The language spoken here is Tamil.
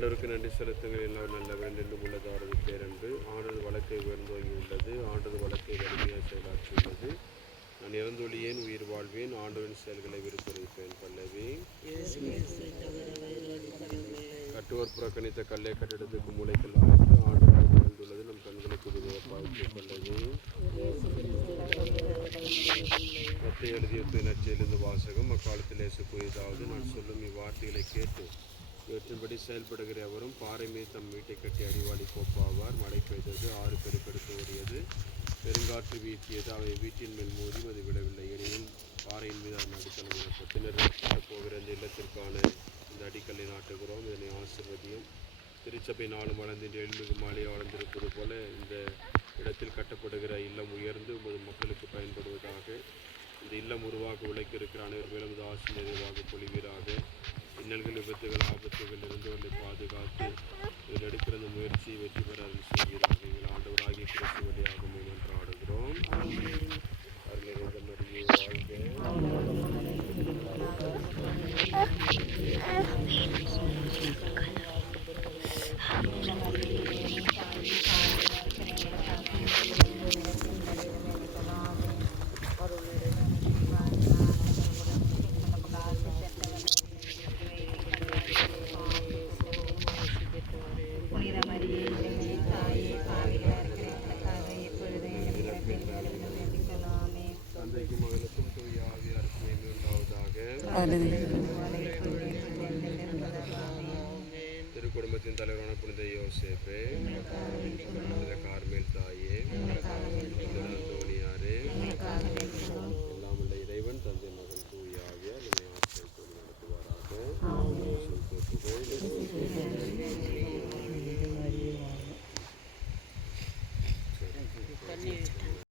ஆண்டவருக்கு நன்றி செலுத்துங்கள். எல்லாம் நல்லவர் என்று உள்ளதாரது பேரன்பு. ஆண்டது வழக்கை உயர்ந்தோங்கி உள்ளது. ஆண்டது வழக்கை வலிமையாக செயலாற்றியுள்ளது. நான் இறந்தொழியேன், உயிர் வாழ்வேன், ஆண்டவரின் செயல்களை விருப்பறிப்பேன். பல்லவி. கட்டுவோர் புறக்கணித்த கல்லை கட்டிடத்துக்கு மூளைகள் ஆயிற்று. ஆண்டவர் நிகழ்ந்துள்ளது நம் கண்களுக்கு விதப்பாய்த்து. பல்லவி. மத்தை எழுதிய நற்செய்தியிலிருந்து வாசகம். அக்காலத்தில் இயேசு கூறியதாவது, நான் சொல்லும் இவ்வார்த்தைகளை கேட்டு இவற்றின்படி செயல்படுகிற அவரும் பாறை மீது தம் வீட்டை கட்டி அடிவாளி கோப்பாவார். மழை பெய்தது, ஆறு பெருக்கெடுத்து ஓடியது, பெருங்காற்று வீசியது, அவை வீட்டின் மேல் மோதி அது விடவில்லை, எனினும் பாறையின் மீது அதன் அடித்தளம் எனப்படும். பின்னர் போகிற இந்த இல்லத்திற்கான இந்த அடிக்கல்லை நாட்டுகிறோம், இதனை ஆசீர்வதியும். திருச்சபை நாளும் வளர்ந்து எழில்மிகு மாலை வளர்ந்திருப்பது போல இந்த இடத்தில் கட்டப்படுகிற இல்லம் உயர்ந்து உமது மக்களுக்கு பயன்படுவதாக. இந்த இல்லம் உருவாக உழைக்க இருக்கிற அனைவர் மேலும் இது ஆசி நிறைவாக பொழிவீராக. இன்னல்கள், விபத்துகள், ஆபத்துகள் இருந்தவர்களை பாதுகாத்து இதில் எடுக்கிற இந்த முயற்சியை வெற்றி பெற அருள் செய்வீராக. எங்கள் ஆண்டவராகிய கிறிஸ்து வழியாக மன்றாடுகிறோம். அருள் நிறைந்த மரியே தந்தைக்கும் மகனுக்கும் தூய ஆவியாருக்கும் மகிமை உண்டாவதாக. திருக்குடும்பத்தின் தலைவரான புனித யோசேப்பே, புனித கார்மேல்